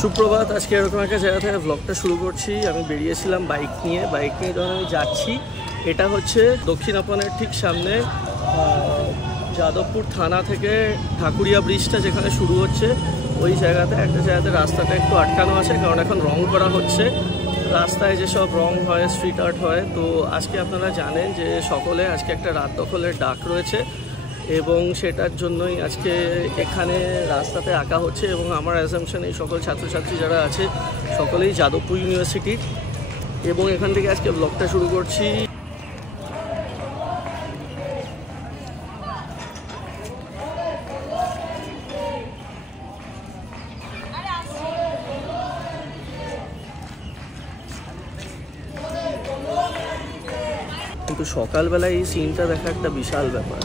সুপ্রভাত। আজকে এরকম একটা জায়গা থেকে ব্লগটা শুরু করছি। আমি বেরিয়েছিলাম বাইক নিয়ে যখন আমি যাচ্ছি, এটা হচ্ছে দক্ষিণাপনের ঠিক সামনে যাদবপুর থানা থেকে ঠাকুরিয়া ব্রিজটা যেখানে শুরু হচ্ছে, ওই জায়গাতে একটা জায়গাতে রাস্তাটা একটু আটকানো আছে, কারণ এখন রং করা হচ্ছে। রাস্তায় যেসব রং হয়, স্ট্রিট আর্ট হয়, তো আজকে আপনারা জানেন যে সকলে আজকে একটা রাত দখলের ডাক রয়েছে এবং সেটার জন্যই আজকে এখানে রাস্তাতে আঁকা হচ্ছে। এবং আমার অ্যাজাম্পশন এই সকল ছাত্রছাত্রী যারা আছে সকলেই যাদবপুর ইউনিভার্সিটির, এবং এখান থেকে আজকে ব্লগটা শুরু করছি। কিন্তু সকালবেলায় এই সিনটা দেখা একটা বিশাল ব্যাপার।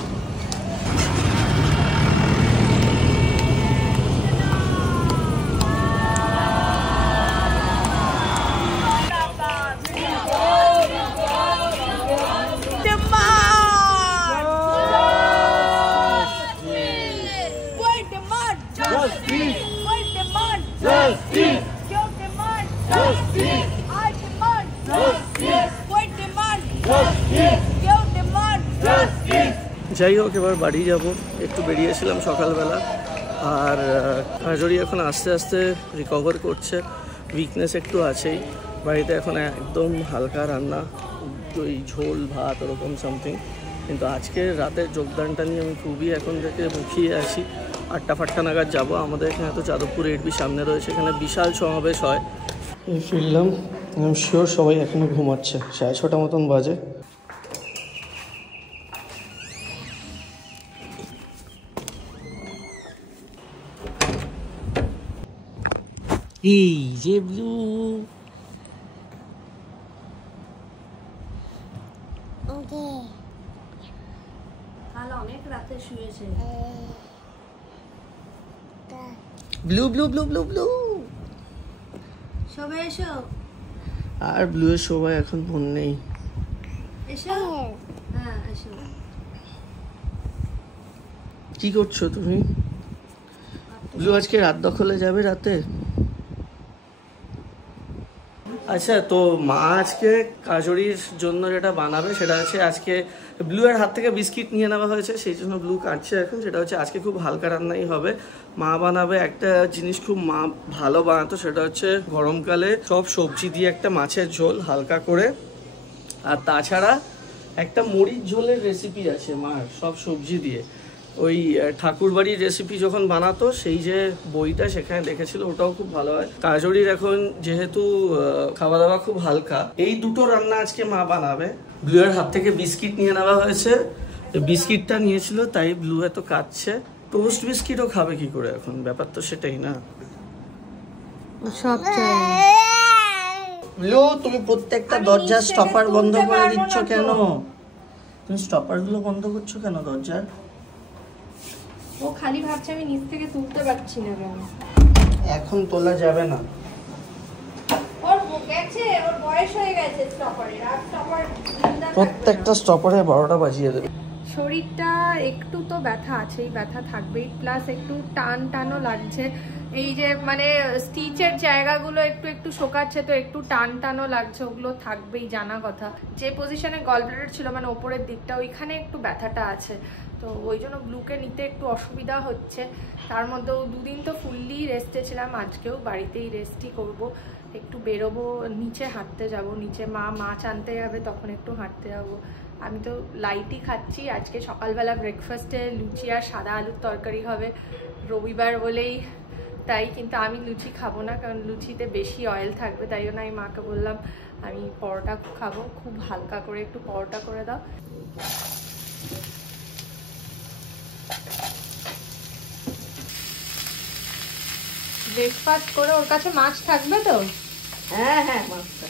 যাই হোক, এবার বাড়ি যাব। একটু বেরিয়েছিলাম সকালবেলা, আর কাজরি এখন আস্তে আস্তে রিকভার করছে, উইকনেস একটু আছেই। বাড়িতে এখন একদম হালকা রান্না, ওই ঝোল ভাত ওরকম সামথিং। কিন্তু আজকে রাতের যোগদানটা নিয়ে আমি খুবই এখন থেকে মুখিয়ে আছি। 8টা নাগাদ যাব। আমাদের এখানে তো যাদবপুর 8B সামনে রয়েছে, এখানে বিশাল সমাবেশ হয়। ফিরলাম, আমি শিওর সবাই এখনও ঘুমাচ্ছে, 6:30 মতন বাজে। এই যে ব্লু, অনেক রাতে শুয়েছে। Blue blue blue blue blue সবাই এসো। আর ব্লু এর সবাই এখন ফোন নেই। এসো। হ্যাঁ এসো। কি করছো তুমি? ব্লু আজকে রাত দখলে যাবে রাতে? আচ্ছা, তো মা আজকে কাজরির জন্য যেটা বানাবে সেটা হচ্ছে, আজকে ব্লু এর হাত থেকে বিস্কিট নিয়ে নেওয়া হয়েছে, সেই জন্য ব্লু কাটছে এখন। সেটা হচ্ছে আজকে খুব হালকা রান্নাই হবে। মা বানাবে একটা জিনিস খুব মা ভালো বানাতো, সেটা হচ্ছে গরমকালে সব সবজি দিয়ে একটা মাছের ঝোল হালকা করে, আর তাছাড়া একটা মরিচ ঝোলের রেসিপি আছে মার, সব সবজি দিয়ে। ওই ঠাকুরবাড়ির রেসিপি যখন বানাতো, সেই যে বইটা সেখানে দেখেছিল, ওটাও খুব ভালো হয়। কাজরির এখন যেহেতু খাওয়া দাওয়া খুব হালকা, এই দুটো রান্না আজকে মা বানাবে। ব্লু এর হাত থেকে বিস্কিট নিয়ে নেওয়া হয়েছে, বিস্কিটটা নিয়েছিল তাই ব্লু এত কাটছে। টোস্ট বিস্কিটও খাবে কি করে এখন, ব্যাপার তো সেটাই না। সব ব্লু, তুমি প্রত্যেকটা দরজার স্টপার বন্ধ করে দিচ্ছ কেন? তুমি স্টপার গুলো বন্ধ করছো কেন দরজার? ও খালি ভাবছে আমি নিচ থেকে তুলতে পারছি না কেন। এখন তোলা যাবে না। ওর গেছে, ওর বয়স হয়ে গেছে স্টপারে। আর স্টপার প্রত্যেকটা স্টপারে 12টা বাজিয়ে দেবে। শরীরটা একটু তো ব্যথা আছেই, ব্যথা থাকবেই, প্লাস একটু টানও লাগছে। এই যে মানে স্টিচের জায়গাগুলো একটু একটু শোকাচ্ছে, তো একটু টানও লাগছে, ওগুলো থাকবেই, জানা কথা। যে পজিশনে গলব্লাডার ছিল মানে ওপরের দিকটা, ওইখানে একটু ব্যথাটা আছে, তো ওই জন্য ব্লুকে নিতে একটু অসুবিধা হচ্ছে। তার মধ্যেও 2 দিন তো ফুললি রেস্টে ছিলাম, আজকেও বাড়িতেই রেস্টই করব। একটু বেরোবো, নিচে হাঁটতে যাব, নিচে মা মাছ আনতে যাবে, তখন একটু হাঁটতে যাবো। আমি তো লাইটই খাচ্ছি। আজকে সকালবেলা ব্রেকফাস্টে লুচি আর সাদা আলুর তরকারি হবে, রবিবার বলেই তাই। কিন্তু আমি লুচি খাবো না, কারণ লুচিতে বেশি অয়েল থাকবে, তাই জন্য আমি মাকে বললাম আমি পরোটা খাবো, খুব হালকা করে একটু পরোটা করে দাও। ব্রেকফাস্ট করে ওর কাছে মাছ থাকবে তো? হ্যাঁ হ্যাঁ মাছটা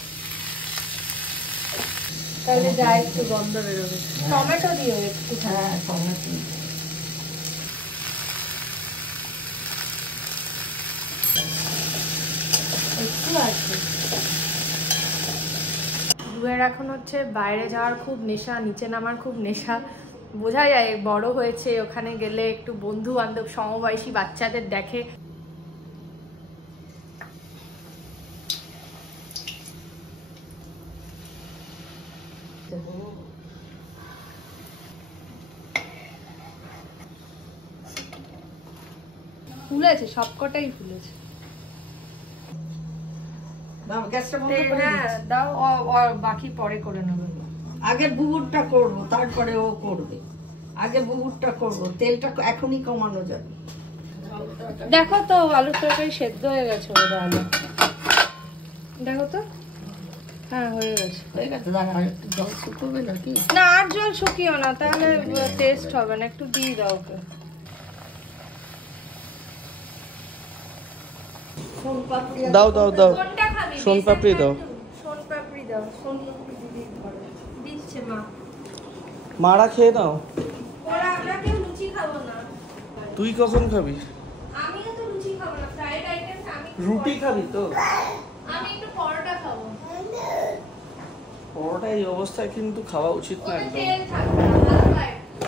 তাহলে যা একটু গন্ধ বেরোবে। টমেটো দিও একটু। হ্যাঁ টমেটো একটু আছে। ব্লুয়ের এখন হচ্ছে বাইরে যাওয়ার খুব নেশা, নিচে নামার খুব নেশা। বোঝা যায় বড় হয়েছে, ওখানে গেলে একটু বন্ধু বান্ধব সমবয়সী বাচ্চাদের দেখে। ফুলেছে, সবকটাই ফুলেছে। দাও গ্যাসটা বন্ধ করে হ্যাঁ দিচ্ছি। দাও, বাকি পরে করে নেবে। আগে বুবুরটা করব, তারপরে ও করবে। আগে বুবুরটা করব, তেলটা এখনই কমানো যাবে। দেখো তো আলুর তরকারি সেদ্ধ হয়ে গেছে ওদের আলু, দেখো তো। হ্যাঁ হয়ে গেছে। হয়ে গেছে, দাঁড়া আর একটু জল শুকোবে নাকি? না আর জল শুকিও না, তাহলে টেস্ট হবে না, একটু দিয়ে দাও ওকে। দাও দাও দাও, কোনটা খাবি? সোন পাপড়ি দাও। সোন পাপড়ি দাও, সোন পাপড়ি দিদি দিচ্ছে মা। মারা খেয়ে নাও। ওরা আমরা কেউ লুচি খাবো না। তুই কখন খাবি? আমিও তো লুচি খাবো না, ফ্রাইড আইটেম আমি রুটি খাবি তো? আমি একটু পরোটা খাবো। পরোটা এই অবস্থায় কিন্তু খাওয়া উচিত না ওতে একদম। তেল থাকবে না, হালকা একটু।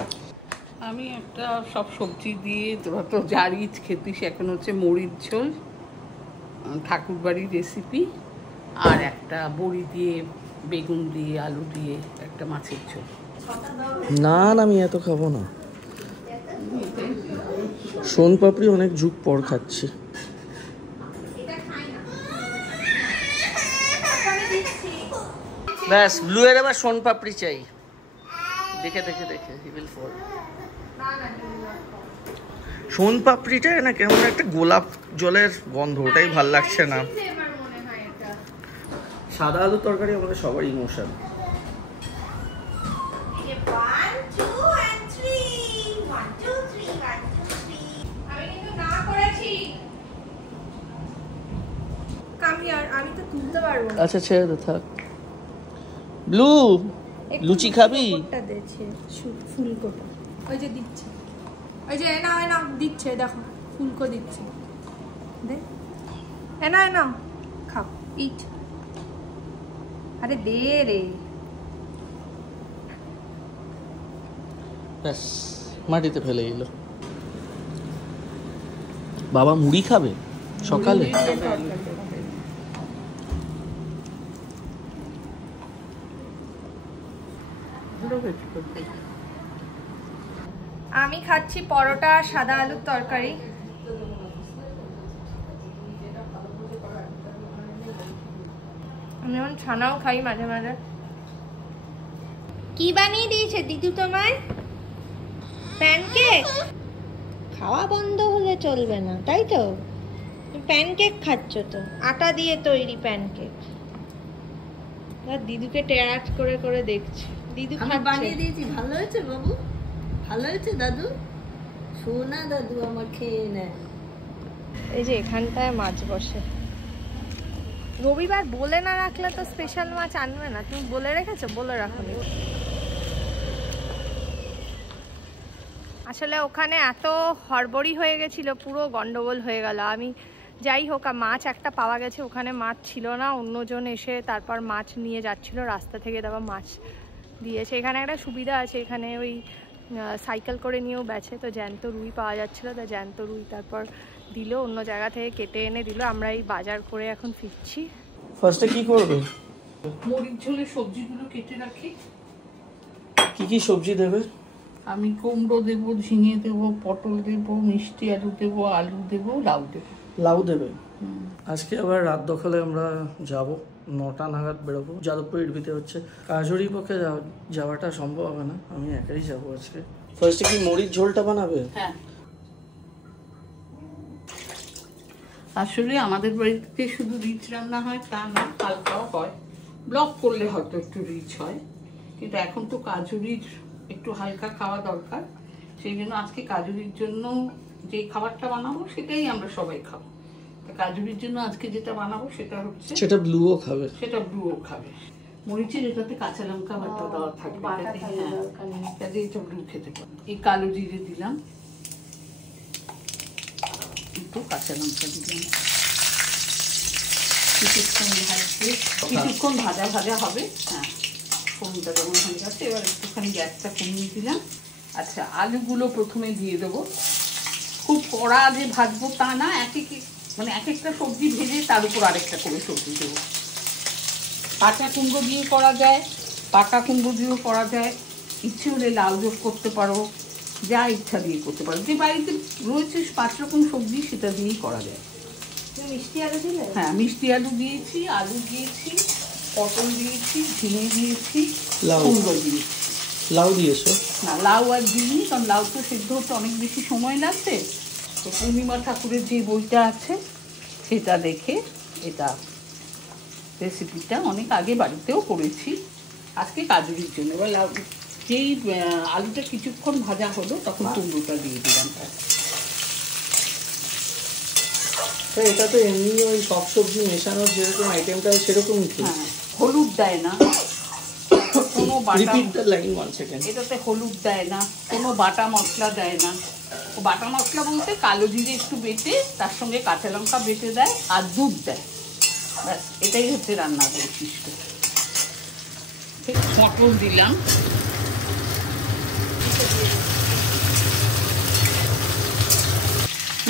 আমি একটা সব সবজি দিয়ে, তোরা তো জারিচ খেতিস, এখন হচ্ছে মরিচ ঝোল, ঠাকুর বাড়ির রেসিপি, আর একটা বড়ি দিয়ে, বেগুন দিয়ে, আলু দিয়ে একটা মাছের ঝোল। না না, আমি এত খাবো না। সোন পাপড়ি অনেক যুগ পর খাচ্ছি। ব্যাস, ব্লু এর এবার সোন পাপড়ি চাই। দেখে দেখে দেখে হি উইল ফল। সোন পাপড়িটা না কেমন একটা গোলাপ জলের গন্ধ, ওটাই ভাল লাগছে না। ফ্লেভার মনে হয় এটা। সাদা আলু তরকারি আমাদের সবারই ইমোশন। আমি কিন্তু না করেছি। আমি তো তুলতে পারবো না। আচ্ছা ছেড়ে দে, থাক। ব্লু, লুচি খাবি? ফুলকোটা দিচ্ছে, ফুলকোটা ওই যে দিচ্ছে, ওই যে এনা দিচ্ছে, দেখো ফুলকো দিচ্ছে, দে এনা খাও, ইট। আরে দে রে। ব্যাস, মাটিতে ফেলে দিল। বাবা মুড়ি খাবে সকালে? আমি খাচ্ছি পরোটা, সাদা আলুর তরকারি। আমি এখন ছানাও খাই মাঝে মাঝে। কি বানিয়ে দিয়েছে দিদু তোমায়? প্যানকেক? খাওয়া বন্ধ হলে চলবে না, তাই তো? প্যানকেক খাচ্ছ তো, আটা দিয়ে তৈরি প্যানকেক। দিদুকে টেরাট করে করে দেখছি, দিদু আমি খাচ্ছে। বানিয়ে দিয়েছি, ভালো হয়েছে বাবু? ভালো হয়েছে দাদু? সোনা দাদু আমার খেয়ে নেয়। এই যে এখানটায় মাছ বসে। রবিবার বলে না রাখলে তো স্পেশাল মাছ আনবে না। তুমি বলে রেখেছো? বলে রাখোনি। আসলে ওখানে এত হড়বড়ি হয়ে গেছিল, পুরো গন্ডগোল হয়ে গেল। আমি যাই হোক, মাছ একটা পাওয়া গেছে, ওখানে মাছ ছিল না, অন্যজন এসে তারপর মাছ নিয়ে যাচ্ছিল রাস্তা থেকে, তারপর মাছ দিয়েছে। এখানে একটা সুবিধা আছে, এখানে ওই সাইকেল করে নিয়েও বেছে, তো জ্যান্ত রুই পাওয়া যাচ্ছিলো, তো জ্যান্ত রুই তারপর দিল, অন্য জায়গা থেকে কেটে এনে দিল। আমরা এই বাজার করে এখন ফিরছি। ফার্স্টে কি করবে? মরিচ ঝোলে সবজিগুলো কেটে রাখি। কি কি সবজি দেবে? আমি কুমড়ো দেবো, ঝিঙে দেবো, পটল দেবো, মিষ্টি আলু দেবো, আলু দেবো, লাউ দেবো। লাউ দেবে? আজকে আবার রাত দখলে আমরা যাব, 9টা নাগাদ বেরোবো। যাদবপুর ইডবিতে হচ্ছে, কাজুরির পক্ষে যাওয়াটা সম্ভব হবে না, আমি একাই যাবো আজকে। ফার্স্টে কি মরিচ ঝোলটা বানাবে? হ্যাঁ, আসলে আমাদের বাড়িতে শুধু রিচ রান্না হয় তা না, হালকাও হয়। ব্লক করলে হয়তো একটু রিচ হয়, কিন্তু এখন তো কাজুরির একটু হালকা খাওয়া দরকার। সেই জন্য আজকে কাজুরির জন্য যে খাবারটা বানাবো সেটাই আমরা সবাই খাবো। কাজুরির জন্য আজকে যেটা বানাবো সেটা হচ্ছে, সেটা ব্লুও খাবে? সেটা ব্লুও খাবে। মরিচের এটাতে কাঁচা লঙ্কা বাটা দেওয়া থাকবে, যাতে এটা ব্লু খেতে পারে। এই কালো জিরে দিলাম, একটু কাঁচা লঙ্কা দিলাম, কিছুক্ষণ ভাজা ভাজা হবে। হ্যাঁ, ফোনটা যেমন হয়ে গেছে, এবার একটুখানি গ্যাসটা কমিয়ে দিলাম। আচ্ছা, আলুগুলো প্রথমে দিয়ে দেবো। খুব কড়া যে ভাজবো তা না, এক একটা সবজি ভেজে তার উপর আরেকটা করে সবজি দেবো। কাঁচা কুমড়ো দিয়ে করা যায়, পাকা কুমড়ো দিয়েও করা যায়, ইচ্ছে হলে লাউ যোগ করতে পারো, যা ইচ্ছা দিয়ে করতে পারো, যে বাড়িতে রয়েছে 5 রকম সবজি সেটা দিয়েই করা যায়। মিষ্টি আলু দিলে? হ্যাঁ, মিষ্টি আলু দিয়েছি, আলু দিয়েছি, পটল দিয়েছি, ঝিঙে দিয়েছি, কুমড়ো দিয়েছি। লাউ দিয়েছো? না, লাউ আর দিইনি, কারণ লাউ তো সেদ্ধ হতে অনেক বেশি সময় লাগবে। তো পূর্ণিমা ঠাকুরের যে বইটা আছে সেটা দেখে এটা রেসিপিটা অনেক আগে বাড়িতেও করেছি, আজকে কাজুরির জন্য। এবার লাউ যেই আলুটা কিছুক্ষণ ভাজা হলো তখন কুমড়োটা দিয়ে দিলাম। এটা তো এমনি ওই সব সবজি মেশানোর যেরকম আইটেমটা সেরকমই। হ্যাঁ, হলুদ দেয় না কোনো বাটা, এটাতে হলুদ দেয় না, কোনো বাটা মশলা দেয় না। বাটা মশলা বলতে কালো জিরে একটু বেটে তার সঙ্গে কাঁচা লঙ্কা বেটে দেয় আর দুধ দেয়, ব্যাস এটাই হচ্ছে রান্নার বৈশিষ্ট্য। মটর দিলাম,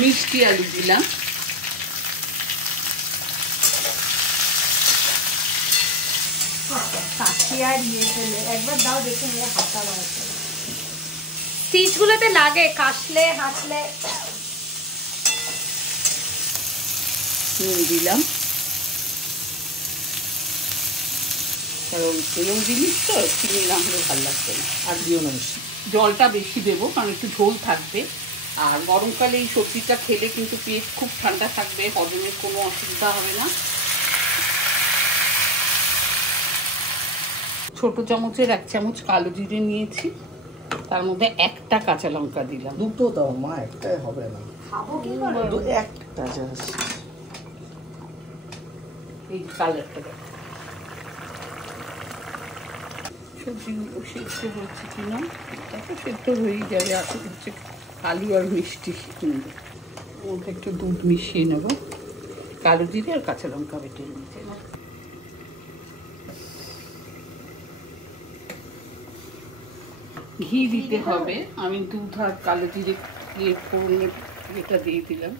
মিষ্টি আলু দিলাম, একবার দাও দেখে হাতা স্টিচ গুলোতে লাগে, কাশলে হাসলে। নুন দিলাম, কারণ এরকম জিনিস তো চিনি না হলে ভালো লাগবে না। আর দিও না, জলটা বেশি দেবো কারণ একটু ঝোল থাকবে। আর গরমকালে এই সবজিটা খেলে কিন্তু পেট খুব ঠান্ডা থাকবে, হজমের কোনো অসুবিধা হবে না। ছোট চামচের 1 চামচ কালো জিরে নিয়েছি, তার মধ্যে 1টা কাঁচা লঙ্কা দিলাম। দুটো দাও মা, একটাই হবে না। খাবো কি করে? একটা জাস্ট। এই কালারটা দেখ, সবজিগুলো সেদ্ধ হচ্ছে কিনা। এটা তো সেদ্ধ হয়েই যাবে, আসলে হচ্ছে আলু আর মিষ্টি কিনবে। ওটা একটু দুধ মিশিয়ে নেব, কালো জিরে আর কাঁচা লঙ্কা বেটে নিতে। ঘি দিতে হবে, আমি দুধ আর কালো জিরে দিয়ে ফোড়নে এটা দিয়ে দিলাম।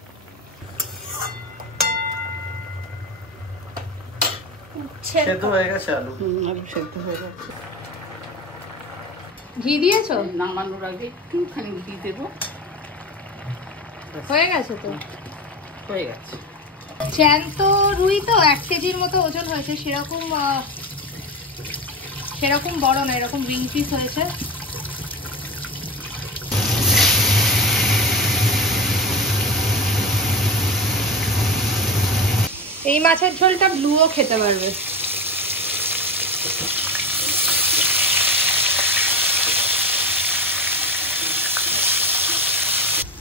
সেদ্ধ হয়ে গেছে আলু? আলু সেদ্ধ হয়ে গেছে। ঘি দিয়েছো? নামানোর আগে একটুখানি ঘি দেবো। হয়ে গেছে তো? হয়ে গেছে। জ্যান্ত রুই তো 1 কেজির মতো ওজন হয়েছে, সেরকম বড় না, এরকম রিং পিস হয়েছে। এই মাছের ঝোলটা ব্লুও খেতে পারবে।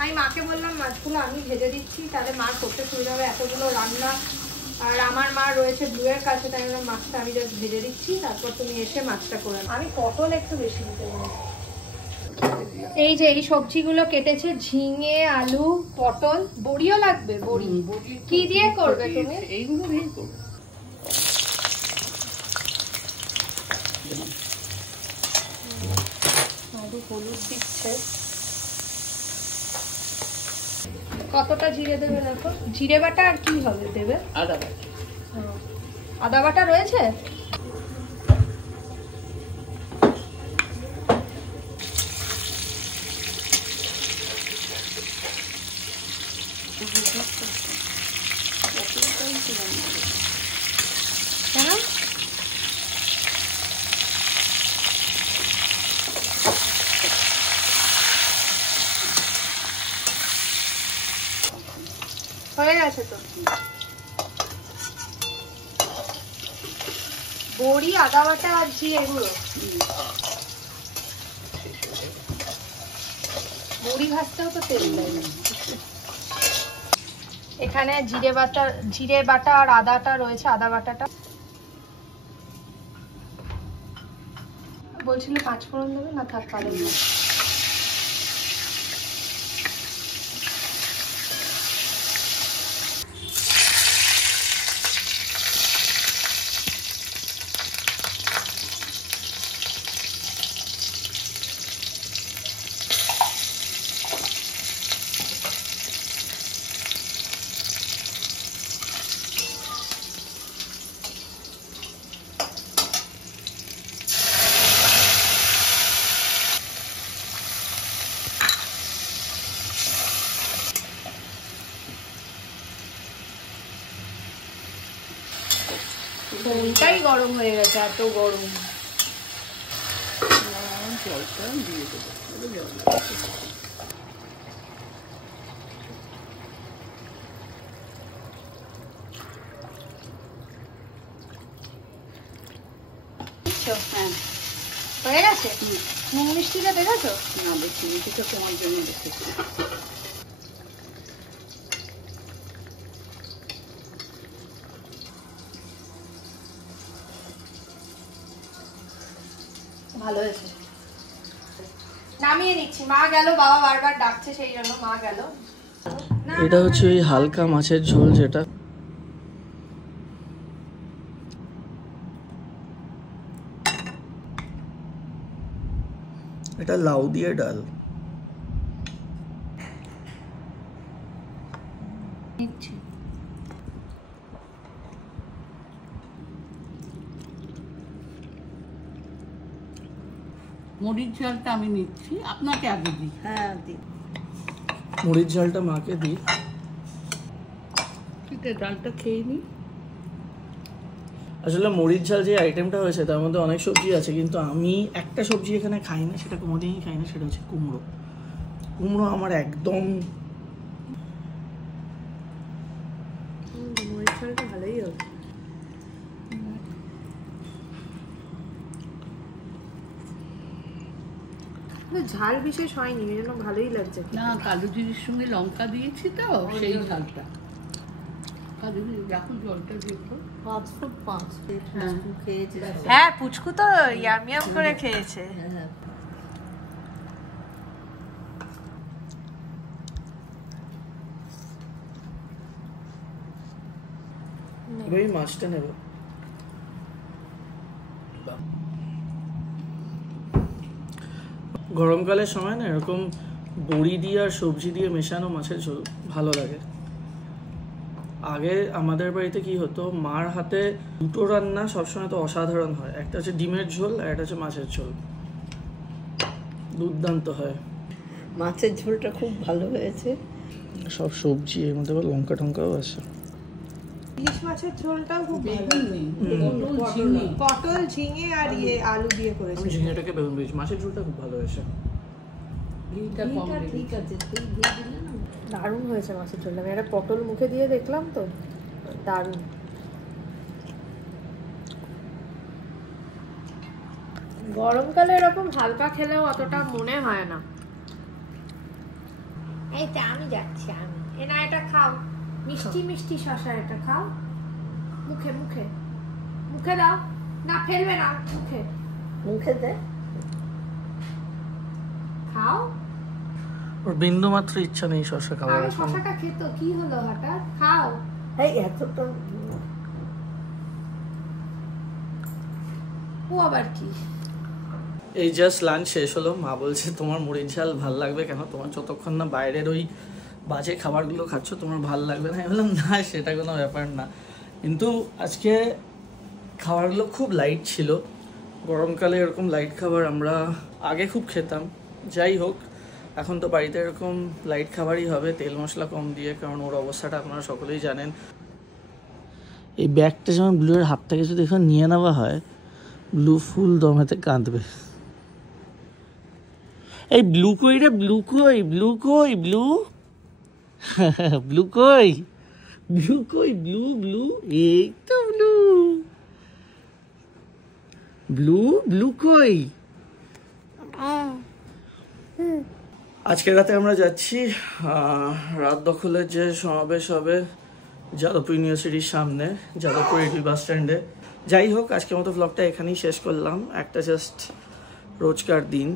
আমি মাকে বললাম মাছগুলো আমি ভেজে দিচ্ছি, তাহলে মা করতে সুবিধা হবে, এতগুলো রান্না। আর আমার মা রয়েছে ব্লুয়ের কাছে, তাই আমি মাছটা আমি জাস্ট ভেজে দিচ্ছি, তারপর তুমি এসে মাছটা করে। আমি পটল একটু বেশি দিতে পারি। এই যে এই সবজিগুলো কেটেছে, ঝিঙে, আলু, পটল, বড়িও লাগবে। বড়ি কি দিয়ে করবে তুমি? এইগুলো দিয়ে করবে। আলু হলুদ দিচ্ছে। কতটা জিরে দেবে দেখো? জিরে বাটা আর কি হবে দেবে? আদা বাটা। আদা বাটা রয়েছে? কেন? হয়ে গেছে তো। বড়ি, আদা বাটা আর জিরে গুঁড়ো। বড়ি ভাজতেও তো তেল দেয়। এখানে জিরে বাটা আর আদাটা রয়েছে, আদা বাটাটা। বলছিল 5 ফোড়ন দেবে না, থাক কালো। ফোনটাই গরম হয়ে গেছে, এত গরম। জলটা দিয়ে দেবো, জল হ্যাঁ হয়ে গেছে। নুন মিষ্টিটা দেখেছো? না বেশি মিষ্টিটা তোমার জন্য দেখেছি। ভালো হয়েছে। নামিয়ে নিচ্ছি, মা গেল, বাবা বারবার ডাকছে সেই জন্য মা গেল। এটা হচ্ছে ওই হালকা মাছের ঝোল যেটা এটা লাউ দিয়ে ডাল। মরিচ ঝালটা আমি নিচ্ছি, আপনাকে আগে দিই। হ্যাঁ দি। মরিচ ঝালটা মাকে দিই। ঠিক আছে, ডালটা খেয়ে নিই। আসলে মরিচ ঝাল যে আইটেমটা হয়েছে তার মধ্যে অনেক সবজি আছে, কিন্তু আমি একটা সবজি এখানে খাই না, সেটা কোনোদিনই খাই না, সেটা হচ্ছে কুমড়ো। কুমড়ো আমার একদম মরিচ ঝালটা ভালোই হবে। ঝাল বিশেষ হয়নি, এই জন্য ভালোই লাগছে। না, কালো জিরির সঙ্গে লঙ্কা দিয়েছি তো সেই ঝালটা। কালো জিরি এখন জলটা দিয়ে দাও। 5 ফুট 5 ফিট খেয়েছে। হ্যাঁ, পুচকু তো ইয়াম ইয়াম করে খেয়েছে। ওই মাছটা নেব। গরমকালের সময় না এরকম বড়ি দিয়ে আর সবজি দিয়ে মেশানো মাছের ঝোল ভালো লাগে। আগে আমাদের বাড়িতে কি হতো, মার হাতে দুটো রান্না সবসময় তো অসাধারণ হয়, একটা হচ্ছে ডিমের ঝোল আর একটা হচ্ছে মাছের ঝোল, দুর্দান্ত হয়। মাছের ঝোলটা খুব ভালো হয়েছে। সব সবজি এর মধ্যে আবার লঙ্কা টঙ্কাও আছে। ইলিশ মাছের ঝোলটাও খুব ভালো। পটল, ঝিঙে আর আলু দিয়ে করেছে। আমি ঝিঙেটাকে বেগুন দিয়েছি, মাছের ঝোলটা খুব ভালো হয়েছে। ঘিটা কম ঠিক আছে, তুই দিয়ে দিলে না। দারুণ হয়েছে মাছের ঝোলটা। আমি একটা পটল মুখে দিয়ে দেখলাম তো, দারুণ। গরমকালে এরকম হালকা খেলেও অতটা মনে হয় না। এই তো আমি যাচ্ছি, আমি না, এটা খাও, মিষ্টি মিষ্টি শশা, এটা খাও, মুখে মুখে মুখে দাও, না ফেলবে না, মুখে মুখে দে, খাও। ওর বিন্দু মাত্র ইচ্ছা নেই শসা খাওয়ার। আগে শশাটা খেত, কি হলো হঠাৎ? খাও। এই এতটা ও আবার কি? এই জাস্ট লাঞ্চ শেষ হলো, মা বলছে তোমার মরিচ ঝাল ভাল লাগবে কেন, তোমার যতক্ষণ না বাইরের ওই বাজে খাবারগুলো খাচ্ছ তোমার ভাল লাগবে না। আমি বললাম না, সেটা কোনো ব্যাপার না, কিন্তু আজকে খাবারগুলো খুব লাইট ছিল। গরমকালে এরকম লাইট খাবার আমরা আগে খুব খেতাম, যাই হোক এখন তো বাড়িতে এরকম লাইট খাবারই হবে, তেল মশলা কম দিয়ে, কারণ ওর অবস্থাটা আপনারা সকলেই জানেন। এই ব্যাগটা যেমন ব্লুয়ের হাত থেকে যদি এখন নিয়ে নেওয়া হয়, ব্লু ফুল দমেতে কাঁদবে। এই ব্লু কই রে, ব্লু কই, ব্লু কই, ব্লু ব্লু কই, ব্লু কই, ব্লু ব্লু, এই তো ব্লু, ব্লু ব্লু কই। আজকে রাতে আমরা যাচ্ছি রাত দখলের যে সমাবেশ হবে যাদবপুর ইউনিভার্সিটির সামনে, যাদবপুর এডি বাস স্ট্যান্ডে। যাই হোক, আজকের মতো ব্লগটা এখানেই শেষ করলাম। একটা জাস্ট রোজকার দিন।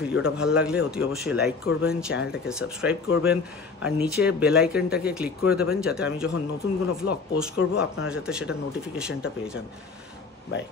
ভিডিওটা ভালো লাগলে অতি অবশ্যই লাইক করবেন, চ্যানেলটাকে সাবস্ক্রাইব করবেন, আর নিচে বেল আইকনটাকে ক্লিক করে দেবেন যাতে আমি যখন নতুন কোনো ব্লগ পোস্ট করব আপনারা যাতে সেটা নোটিফিকেশনটা পেয়ে যান। বাই।